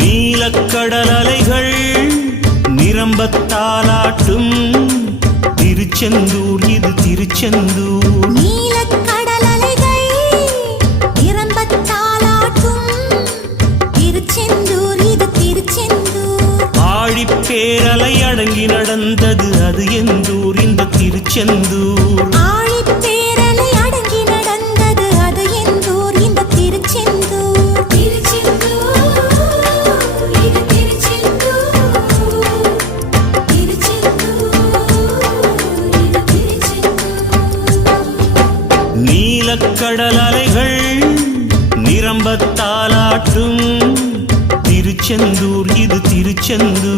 நீலக்கடல் அலைகள் நிரம்பத்தாலாட்டும் திருச்செந்தூர் இது திருச்செந்தூர். நீலக்கடல் அலைகள் நிரம்பத்தாலாட்டும் திருச்செந்தூர் இது திருச்செந்தூர். ஆழிப்பேரலை அடங்கி நடந்தது அது எந்தூர் இந்த திருச்செந்தூர். ஆழிப்பேரலை அடங்கி நடந்தது அது எந்தூர் இந்த திருச்செந்தூர். திருச்செந்தூர் இது திருச்செந்தூர். திருச்செந்தூர் இது திருச்செந்தூர். நீலக்கடல் அலைகள் நிரம்பத்தாலாட்டும் திருச்செந்தூர் இது திருச்செந்தூர்.